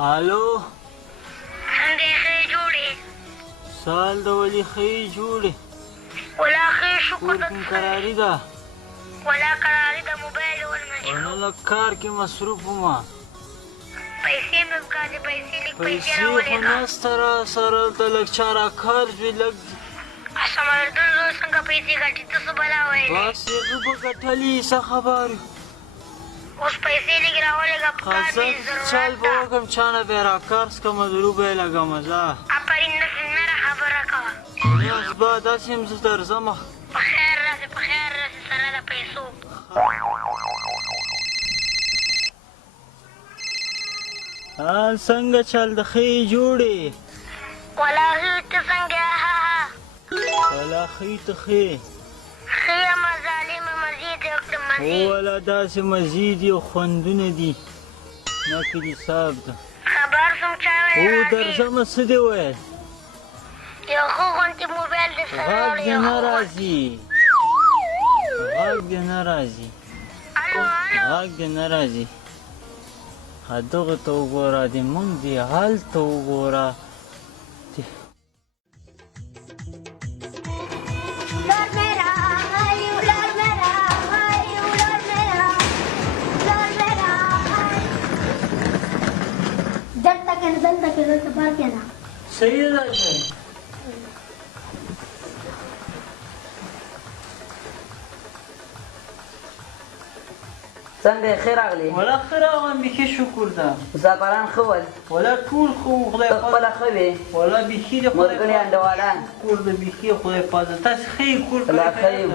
الو څنګه ښې جوړې سال د ولي ښې جوړې ولا ښې شکر کوم قراري ده ولا قراري د موبایل ولمشغول ونه لږ کار کې مصروف ومه پیسې مې وکړې پیسې لږ پیسې پیسې خو راولېږه نسته را سره ته لږ چا راکار شوې لږ سمندر زوی څنګه پیسې ګټي ته څه بلا ویلې بس هغه به ګټلي څه خبر اوس پیسې لږ راولېږه په کار خزه مې چل ضرورت به ده وکړم چا نه به یې راکار څکمه درو به یې لګمه ځه آفرین نره خبره کوه نیاز به داسې یم زه درځمه په خیر راسې سره د پیسو حال څنګه چل د ښې جوړې والله ته څنګه ولا ښې ته ښې ښې یم ظالمه مزید وکړم مزید ولا داسې مزید یو خوندونه دي نکې دي صاحب ده خبر سوم چا او ویل درځمه څه دې ویل یو ښه غوندې موبایل دې سره غږ راوړه دې یو نه ښه غوندې. راځي غږ دې نه راځي الو غږ دې نه راځي دغه ته وګوره د مونږ دې هلته وګوره لور میرا هایو لور میرا هایو لور میرا دلته کې بار کې نه صحیح ده شی څنګه ښه راغلی ولا ښه راغلم بیخي شکر ده مسافران ښه ول ولا ټول ښه وو خدای ته خپله ښه وې ولا بیخي د ملګري انډوالان کور د بیخي خدای پازه تاسې ښه یې کور لا ښه یم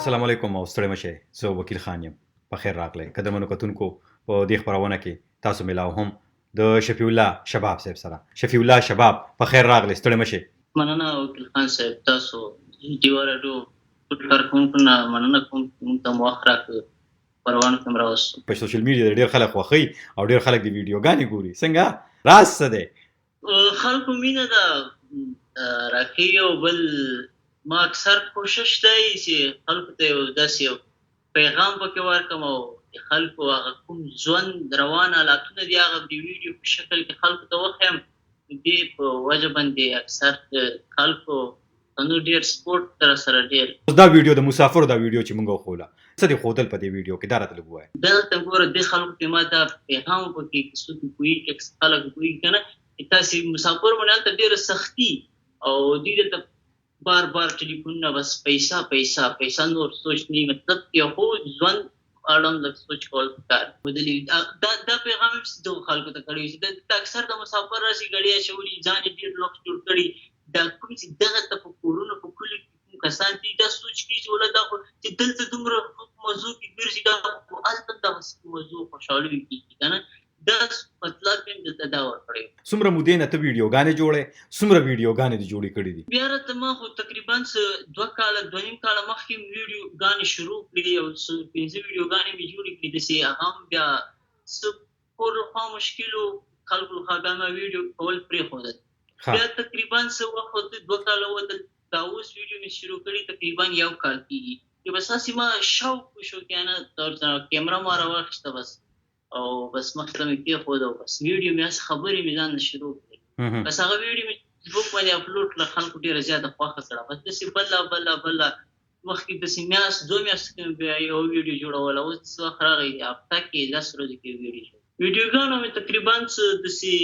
السلام علیکم او ستړي مشه زه وکیل خان یم په خیر راغلی قدمونو کتونکو په دې خبرونه کې تاسو ملاو هم د شفیع الله شباب صاحب سره شفیع الله شباب په خیر راغلی ستړي مشه مننه وکیل خان صاحب تاسو دیوار اډو کارکونکو نه مننه کوم موږ ته وخت راکړ پروانه کوم راوستو په سوشل میډیا ډېر خلک خوښي او ډېر خلک د ویډیوګانې ګوري څنګه راز څه دی خلکو مینه ده راکې او بل ما اکثر کوشش دی چې خلکو ته یو داسې یو پیغام پکې ورکړم او خلکو هغه کوم ژوند روان حالاتونه دي هغه د ویډیو په شکل کې خلکو ته وښیم دې په وجه باندې اکثر خلکو نو ډېر سپورټ در سره ډېر دا ویډیو د مسافر دا ویډیو چې موږ خوله څه دی خودل په دې ویډیو کې دا راته لګوي دلته ګوره د خلکو ته ما دا پیغام پکې کې څوک کوي کې خلک کوي کنه تاسو مسافر باندې ډېر سختي او دې ته بار بار ټلیفونونه بس پیسہ نور سوچ نه مطلب یو خو ځوان اړم لږ سوچ کول کار بدلی دا پیغام د خلکو ته کړی چې د اکثر د مسافر راشي غړي شوري ځان ډیر لوک جوړ کړي دا کوم چې دغه ته په کورونو په کلی کسان دي دا سوچ کوي چې ولدا چې دلته دومره موضوع کې ګرځي دا البته د موضوع خوشاله وي کنه دا مطلب هم د تداور کړی څومره مودې نه ته ویډیوګانې جوړې څومره ویډیوګانې دې جوړې کړې دي بیا راته ما خو تقریبا 2 کاله 2.5 کاله مخکې ویډیوګانې شروع کړې او 15 ویډیوګانې مې جوړې کړې داسې هم بیا څه کور خوا مشکلو خلکو خوا بیا ما ویډیو کول پرېښودل بیا تقریبا څه وخت 2 کاله وتل دا اوس ویډیو مې شروع کړې تقریبا 1 کال کېږي چې بس هسې ما شوق شوقیانه طور سره کیمره ما راواخیسته بس او بس مخته مې کېښود او بس ویډیو مې هسې خبرې مې ځان نه شروع کړې بس هغه ویډیو مې فیسبوک باندې اپلوډ کړه خلکو ډېره زیاته خوښه کړه بس داسې بله مخکې داسې میاشت 2 میاشتې کې مې بیا یو ویډیو جوړوله اوس څه وخت راغی هفته کې 10 ورځې کې ویډیوګانو مې تقریبا داسې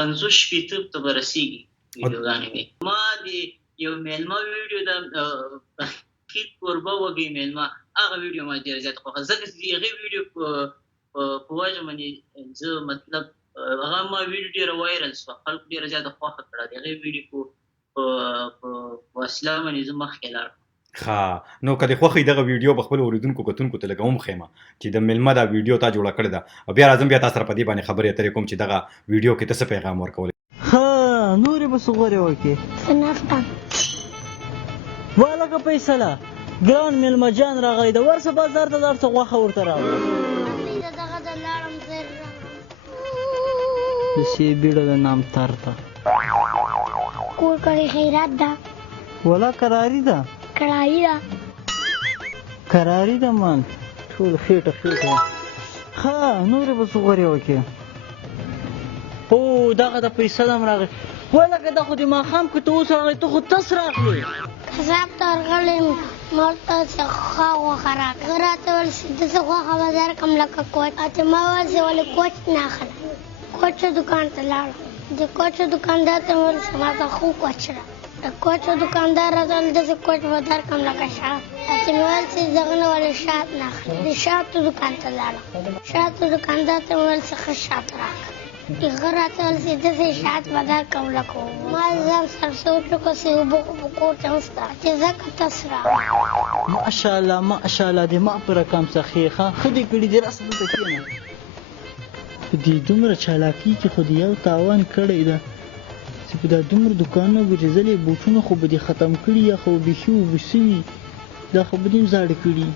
50 شپېته ته به رسېږي ویډیوګانې مې ما د یو میلمه ویډیو د خیل کوربه وږی میلمه هغه ویډیو ما ډېره زیاته خوښه ځکه چې د هغې ویډیو په وجه باندې زه مطلب هغه ما ویډیو ډېره وایرل شوه خلکو ډېره زیاته خوښه کړه د هغې ویډیو په وسیله باندې زه مخکې لاړم ښه نو که دې خوښوي دغه ویډیو به خپلو اورېدونکو کتونکو ته لږ هم ښیمه چې د میلمه دا ویډیو تا جوړه کړې ده او بیا راځم بیا تا سره په دې باندې خبرې اترې کوم چې دغه ویډیو کې ته څه پیغام ورکولی ها نورې به څه غورې وکړې څه نسته والګه فیصله ګران میلمه جان راغلی د ورسه بازار ته لاړ څه غوښه ورته راوړه دغه د لاړم زر د سی بیړه د نام تر ته کور کړي خیرات ده ولا قراری ده کړایي ده کراري ده مان ټول خېټه خېټه ښه نورې به څه غورې وکړې هو دغه د پیسه دم راغی ولکه دا خو د ماښام که ته اوس راغلی ته خو تس راغلې کذاب ته ورغلی ما ورته څه ښه غوښه راکړه هغه راته ویل چې داسې غوښه به درکړم لکه کوچ چې ما ویل چې ولې کوچ نه اخلم کوچو دکان ته لاړم د کوچو دکاندار ته مې ویل چې ما ته خو کوچ راکړه د کوچو دکاندار راته ویل داسې کوچ به درکړم لکه شات چې مې ویل چې دغه نه ولې شات نه اخلم د شاتو دکان ته لاړم شاتو دکاندار ته مې ویل چې ښه شات راکړه هغه راته ویل چې داسې شات به درکړم لکه اوبه ما ځان سره سوچ وکړ چې اوبه خو په کور کې نشته چې ځکه تاسو راغلم ماشاءالله ماشاءالله د ما په رقم څخه ښه ښه دې کړي دې راسه دلته کښېنه په دې دومره چالاکي کې خو دې یو تاوان کړی ده چې په دا دومره دوکانونو ګرځېدلې بوټونه خو به دې ختم کړي یا خو بیخي اوبه سوي دا خو به دې زاړه کړي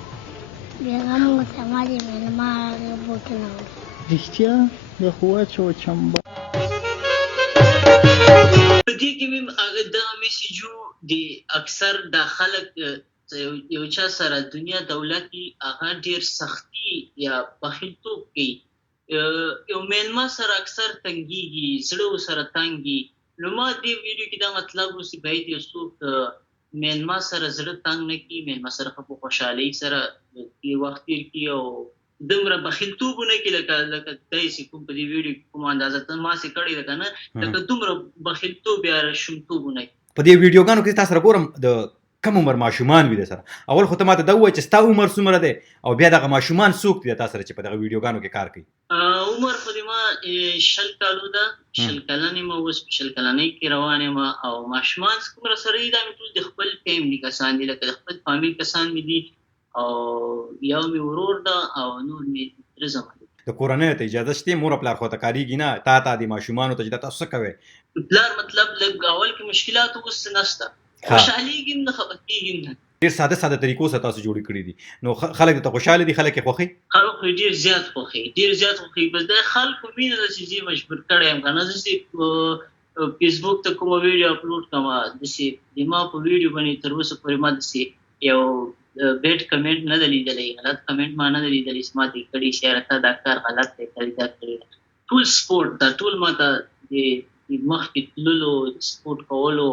بېغه موږ ته ما دې مېلمه راغلي بوټونه وړي رښتیا دا خو واچوه چمبه په دې کې مې هغه دغه میسیج و د اکثر دا خلک یو چا سره دنیا دولت وي هغه ډېر سختي یا بخیلتوب کوي یو میلمه سره اکثر تنګېږي زړه ورسره تنګ وي نو ما دې ویډیو کې دا مطلب و چې باید یو څوک میلمه سره زړه تنګ نه کړي میلمه سره ښه په خوشحالۍ سره وخت تېر کړي او دومره بخیلتوب ونه کړي لکه دی چې کوم په دې ویډیو کې کومه اندازه ته ما چې کړې ده که نه لکه دومره بخیلتوب یا شومتوب ونه کړي په دې ویډیوګانو کې تا سره ګورم د کم عمر ماشومان وي د سره اول خو ته ماته دا ووایه چې ستا عمر څومره دی او بیا دغه ماشومان څوک دي د تا سره چې په دغه ویډیوګانو کې کار کوي عمر خو د ما 20 کالو ده 20 کلن یم اوس په 20 کلنۍ کې روان یم او ماشومان چې کوم راسره دي دا مې ټول د خپل فیملي کسان دي لکه د خپل فامیل کسان مې دي او یو مې ورور ده او نور مې تره زما دي د کورنۍ ته اجازه شته مور پلار خو ته کارېږي نه تا د ماشومانو ته چې دا تاسو څه کوئ پلار مطلب لږ اول کې مشکلات اوس نشته خوشحالېږي نه خفه کېږي نه ډېر ساده طریقو سره تاسو جوړې کړي دي نو خلک درته خوشحاله دي خلک یې خوښوي خلک خو ډېر زیات خوښوي بس د خلکو مینه ده چې زه مجبور کړی یم که نه زه چې فیسبوک ته کومه ویډیو اپلوډ کړم داسې د ما په ویډیو باندې تر اوسه پورې ما داسې یو بیډ کمنټ نه ده لیدلی غلط کمنټ ما نه ده لیدلی چې ما ته یې کړي چې یاره تا دا کار غلط دی تا دا کړې ده ټول سپورټ ده ټول ما ته د مخکې تللو سپورټ کولو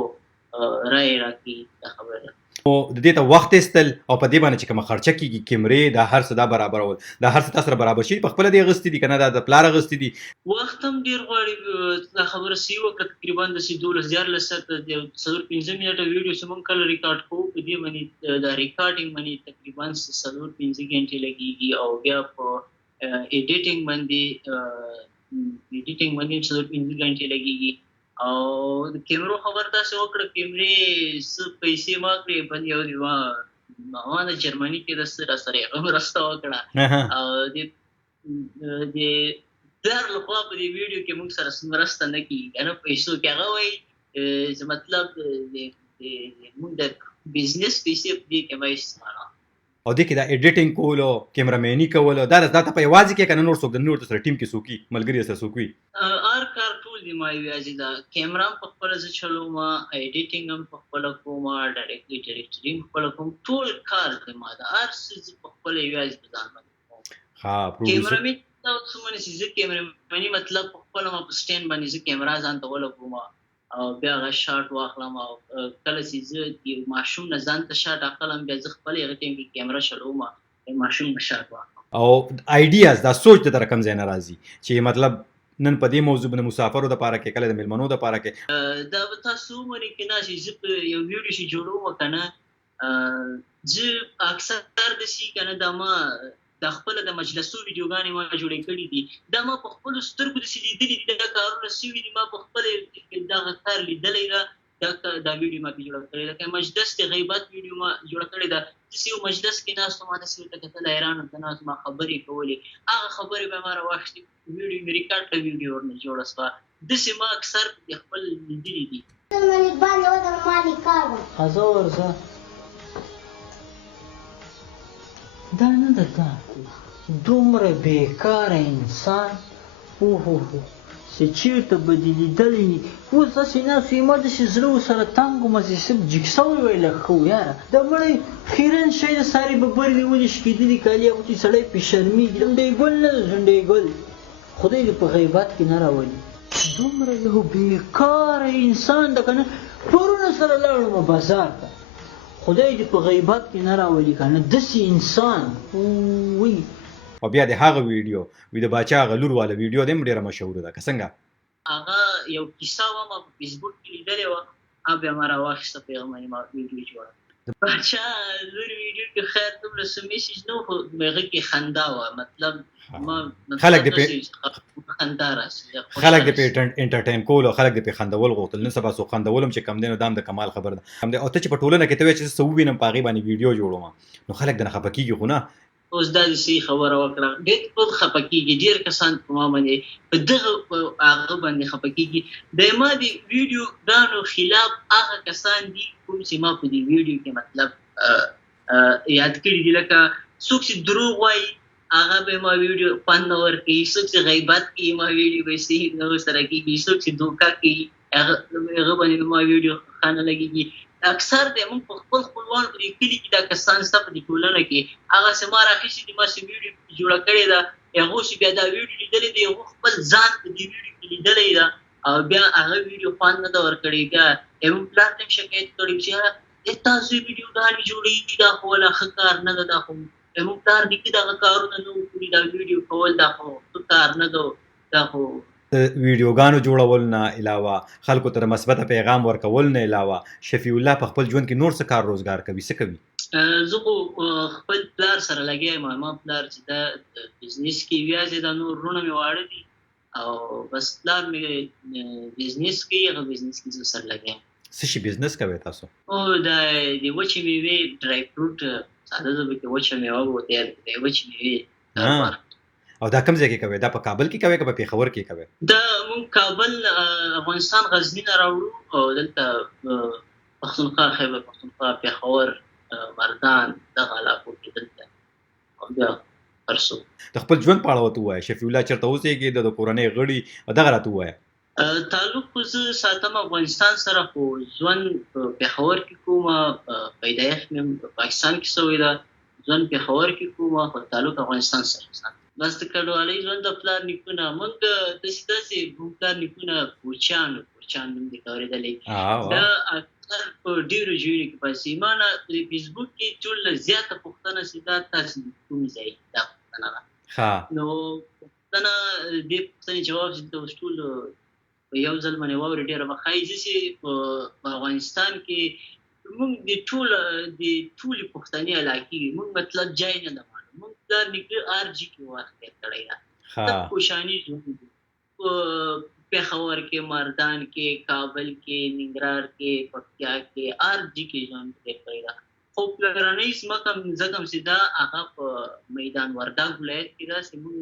رایې راکړي دا خبره ده او د دې ته وخت ایستل او په دې باندې چې کومه خرچه کېږي کیمرې دا هر څه دا برابرول دا هر څه تا سره برابر شي په خپله دې اغوستي دي که نه دا د پلار اغوستي دي وخت هم ډېر غواړي دا خبره صحیح وکړه تقریبا داسې 12 ساعته د 4-5 منټه ویډیو چې موږ کله ریکارډ کوو په دې باندې دا ریکارډینګ باندې تقریبا 4-5 غنټې لګېږي او بیا په ایډیټینګ باندې 4-5 غنټې لګېږي او د کیمرو خبر داسې وکړه کیمرې څه پیسې ما کړې بند یو د ما د جرمني کې د سره یې مرسته وکړه او د پلار لخوا په دې ویډیو کې موږ سره مرسته نه کېږي که نه پیسو کې هغه وایي چې مطلب موږ د بزنس پیسې په دې کې ما استعمالوه او دې کې دا ایډیټینګ کول او کیمرامیني کول دا ته په یوازې کې که نه نور څوک د نور سره ټیم کې څوک وي ملګري سره څوک وي هر کار ټول دی ما یوازې دا کیمرا هم په خپله زه چلوم ایډیټینګ هم په خپله کوم ډایرکټري هم خپله کوم ټول کار دی ما دا هر څه زه په خپله یوازې په ځان باندې کوم کیمرامین دا څومره چې زه کیمرامیني مطلب په خپله ما په سټینډ باندې زه کیمرا ځان ته ولګوم او بیا هغه شاټ واخلم او کله چې زه یو ماشوم نه ځان ته شاټ اخلم بیا زه خپله هغه ټایم کې کیمرا چلوم ماشوم نه شاټ واخلم او آیډیاز دا سوچ د رقم ځای نه راځي چې مطلب نن په دې موضوع باندې مسافرو دپاره کې کله د میلمنو دپاره کې دا به تاسو ومنئ که نه چې زه په یو ویډیو چې جوړوم که نه زه اکثر داسې که نه دا ما دا خپله د مجلسو ویډیوګانې ما جوړې کړي دي دا ما په خپلو سترګو داسې لیدلي دي دا کارونه سوي دي ما په خپله دغه کار لیدلی ده دا ویډیو ما پې جوړه کړې ده که مجلس د غیبت ویډیو ما جوړه کړې ده داسې یو مجلس کې ناست ما داسې ورته کتل حیران ورته ناست ما خبرې کولې هغه خبرې به ما راواخېستې ویډیو مې ریکارډ کړه ویډیو ورنه جوړه شوه داسې ما اکثر خپل لیدلي دي ښځه ورځه دا نه ده دا دومره بېکاره انسان اوهو چې چېرته به دې لیدلی ني اوس داسې ناست وي ما داسې زړه ورسره تنګ وم چې صرف جګسه وویله ښه و یاره دا مړی خیرن شی د سارې ببرې دې ولې شکېدلي کالي اغوتي سړی پرې شرمېږي زونډی ګل نه ده زونډی ګل خدای دې په غیبت کې نه راولي دومره یو بېکاره انسان ده که نه پرونه سره لاړم بازار ته خدای دې په غیبت کې نه راولي که نه داسې انسان وی او بیا د هغه ویډیو وي د باچا هغه لور والا ویډیو د هم ډېره مشهوره ده که څنګه هغه یو کیسه وه ما په فیسبوک کې لیدلې وه هغه بیا ما راواخېسته په هغه باندې ما ویډیو جوړه د باچا لور ویډیو کې خیر دومره څه میسیج نه و خو هغه کې خندا وه مطلب خلک د خندا راسي خلک د په انټرټین کول او خلک د په خندول غوښتل نن سبا څوک خندول هم چې کم دی نو دا هم د کمال خبره ده کم دی او ته چې په ټولنه کې ته وایې چې زه څه ووینم په هغې باندې ویډیو جوړوم نو خلک درنه خفه کېږي خو نه اوس دا د صحیح خبره وکړه ډېر خپل خفه کېږي ډېر کسان په ما باندې په دغه هغه باندې خفه کېږي د ما د ویډیوګانو خلاف هغه کسان دي کوم چې ما په دې ویډیو کې مطلب یاد کړي دي لکه څوک چې دروغ وایي هغه به ما ویډیو خوند نه ورکوي څوک چې غیبت کوي ما ویډیو به صحیح نه ورسره کېږي څوک چې دوکه کوي هغه باندې ما ویډیو ښه نه لګېږي اکثر د موږ په خپل خپلوانو په دې کلي کې دا کسان شته په دې ټولنه کې هغه څه ما راخیستې دي ما څه ویډیو جوړه کړې ده هغو چې بیا دا ویډیو لیدلې دي هغو خپل ځان په دې ویډیو کې لیدلی ده او بیا هغه ویډیو خوند نه ده ورکړی بیا زموږ پلار ته هم شکایت کړی چې تاسو ویډیوګانې جوړېږي دا خو ولا ښه کار نه ده دا خو زموږ پلار نیکه دغه کارونه نه وو کړي دا ویډیو کول دا خو ښه کار نه ده دا خو د ویډیوګانو جوړول نه علاوه خلکو ته د مثبته پیغام ورکول نه علاوه شفیع الله په خپل ژوند کې نور څه کار روزګار کوي څه کوي زه خو خپل پلار سره لګیا یم ما پلار چې دا بزنس کې یوازې دا نور وروڼه مې واړه دي او بس پلار مې بزنس کوي هغه بزنس کې زه سره لګیا یم څه شي بزنس کوئ تاسو دا د وچې میوې ډرای فروټ ساده ژبه کې وچه میوه به تیار کړي د وچې میوې او دا کوم ځای کې کوي دا په کابل کې کوي که په پېښور کې کوي دا مونږ کابل افغانستان غزني نه راوړو او دلته پښتونخوا خیبر پښتونخوا پېښور مردان دغه علاقو کې دلته او بیا هر څه د خپل ژوند په اړه ورته ووایه شفیع الله چېرته اوسېږي د کورنۍ غړي دغه راته ووایه تعلق خو زه ساتم افغانستان سره خو ژوند په پېښور کې کومه پیدایښت مې پاکستان کې شوې ده ژوند پېښور کې کومه خو تعلق افغانستان سره ساتم بس د کډوالۍ ژوند د پلار نیکونه موږ داسې زموږ پلار نیکونه کوچیان نوم دې ته اورېدلی دا اکثر په ډېرو ژویو کې پسې ما نه په فیسبوک کې ټوله زیاته پوښتنه چې دا تاسو کوم ځای دا پوښتنه ده نو پوښتنه دې پوښتنې جواب چې ته اوس ټول په یو ځل باندې واورې ډېره به ښایي زه چې په افغانستان کې موږ د ټولې پوښتنې علاقې موږ مطلب ځای نه ده موږ پلار نیکه آر جي کې وخت تېر کړی ده تب کوشاني ژوند پېښور کې مردان کې کابل کې ننګرهار کې پکتیا کې آر جي کې ژوند تېر کړی ده خو پلرنۍ ځمکه ځکه چې دا هغه په میدان وردګ ولایت کې ده چې موږ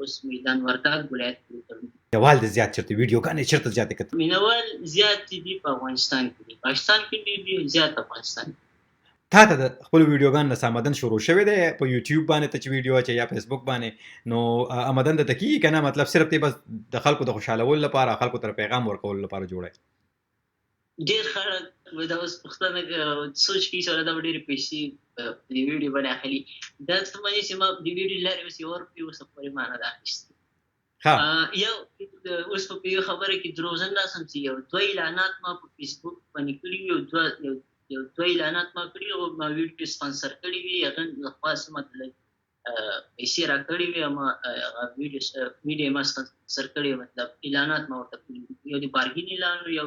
اوس میدان وردګ ولایت کې مینوال دې زیات چېرته ویډیوګانې چېرته زیاتې کتل مینوال زیات دي په افغانستان کې دي پاکستان کې دي زیات افغانستان تا ته د خپل ویډیوګان نه آمدن شروع شوی دی په یوټیوب باندې ته چې ویډیو اچوې یا فیسبوک باندې نو آمدن درته کېږي که نه مطلب صرف تی بس د خلکو د خوشحالولو لپاره خلکو ته پیغام ورکولو لپاره جوړی ډېر خلک دا اوس پوښتنه سوچ کوي چې دا به ډېرې پیسې په دې ویډیو باندې اخلي دا څه معنی چې ما د ویډیو لارې اوس یو روپۍ اوس پورې ما نه ده اخیستې یو اوس په یو خبره کې دروغجن ناسم چې یو دوه اعلانات ما په فیسبوک باندې کړي یو دوه اعلانات ما کړي او ما ویډیو سپانسر کړي وي هغه له خوا څه مطلب پیسې راکړي وي ما هغه ویډیو ما سپانسر کړي مطلب اعلانات ما ورته کړي یو د بارګین اعلان یو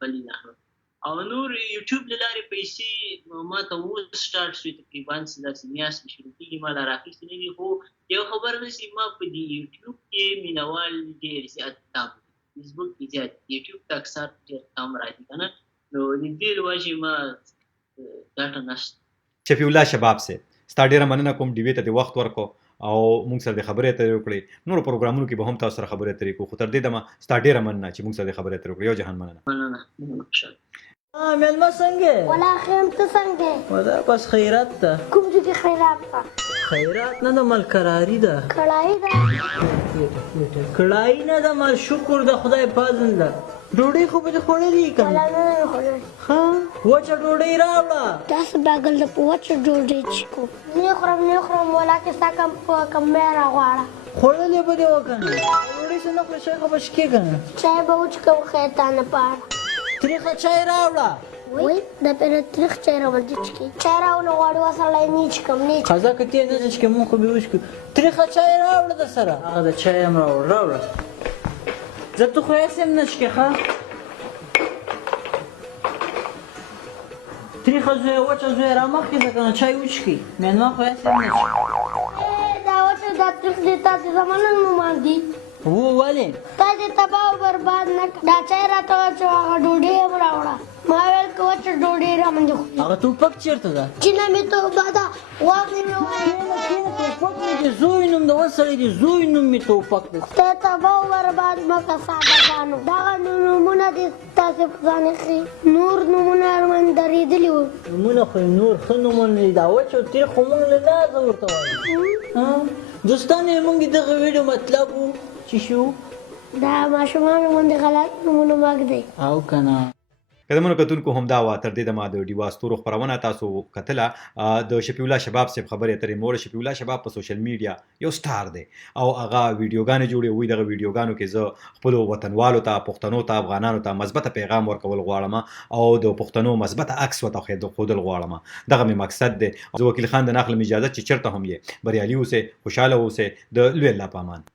بل اعلان او نور یوټیوب له لارې پیسې ما ته اوس سټارټ شوي تقریبا داسې میاشتې شروع کېږي ما لا راخیستې نه دي خو یو خبره ده چې ما په دې یوټیوب کې مینوال ډېر زیات کم فیسبوک کې زیات یوټیوب ته اکثر ډېر کم راځي که نه نو د دې له وجې ما ګټه نشته شفیع الله شباب صاحب ستا ډېره مننه کوم ډیوې ته د وخت ورکو او موږ سره د خبرې اترې وکړې نورو پروګرامونو کې به هم تاسو سره خبرې اترې کوو خو تر دې دمه ستا ډېره مننه چې موږ سره د خبرې اترې وکړې یو جهان مننه مننه مېلمه څنګه ولا خیم ته څنګه ودا بس خیرات ده کوم ځای کې خیرات ده خیرات نه د ملکراري ده کړای ده کړای نه ده مال شکر د خدای فضل ده ډوډۍ خو به دې خوړلې که ولا نه خوړل ښه وچه ډوډۍ راوړه تاسو باګل د پوچ ډوډۍ چکو نه خورم ولا کې ساکم په کمره غواړه خوړلې به دې وکنه ډوډۍ څه نه خوري شی خو به شکې کنه چای به وچکم خیتانه پاره تریخه چای راوړه وای د پیر تریخ چای راوړل چکی چای راوړل غواړي وسلای نیچ کم نیچ قضا که تی نه چې مونږ خو به وشکو تریخه چای راوړه د سره هغه د چای هم راوړه زه ته خو یې سم نه چکې ښه تریخه زویه وچه زویه رامخکې ده که نه چای وچکي مېلمه خو یې سم نه چکي دا وچه دا تریخ دی تاسې زمانه نومان دي ولې تاسې تباه او برباد نه کړ دا چای راته وچه هغه ډوډۍ هم راوړه ما ویل که وچه ډوډۍ رامنځه خوري هغه ټوپک چېرته ده چینه مې توبه ده واغې مې ټوپک مې د زوی نوم د اوس سړی د زوی نوم مې ټوپک ده ته تباه او برباد مه کړه سادهګانو دغه نومونه دې تاسې په ځان اخلي نور نومونه من درېدلي وو نومونه خو نور ښه نومونه دي دا وچ او تریخ خو موږ له لازه ورته وایو دوستانو موږ دغه ویډیو مطلب و چې شو دا ماشومانو باندې غلط نومونه مه ږدئ او کنه قدمونو کتونکو همدا وا تر دې دمه د ډیوا ستورو خبرونه تاسو کتله د شفیع الله شباب صاحب خبرې اترې مور شفیع الله شباب په سوشل میډیا یو سٹار دی او هغه ویډیوګانې جوړې وي دغه ویډیوګانو کې زه خپل وطنوالو ته پښتنو ته افغانانو ته مثبت پیغام ورکول غواړم او د پښتنو مثبت عکس وته خودل غواړم دغه مې مقصد دی زه وکیل خان د ناخلم اجازه چې چرته هم یې بریالي اوسه خوشاله اوسه د لوی الله پامان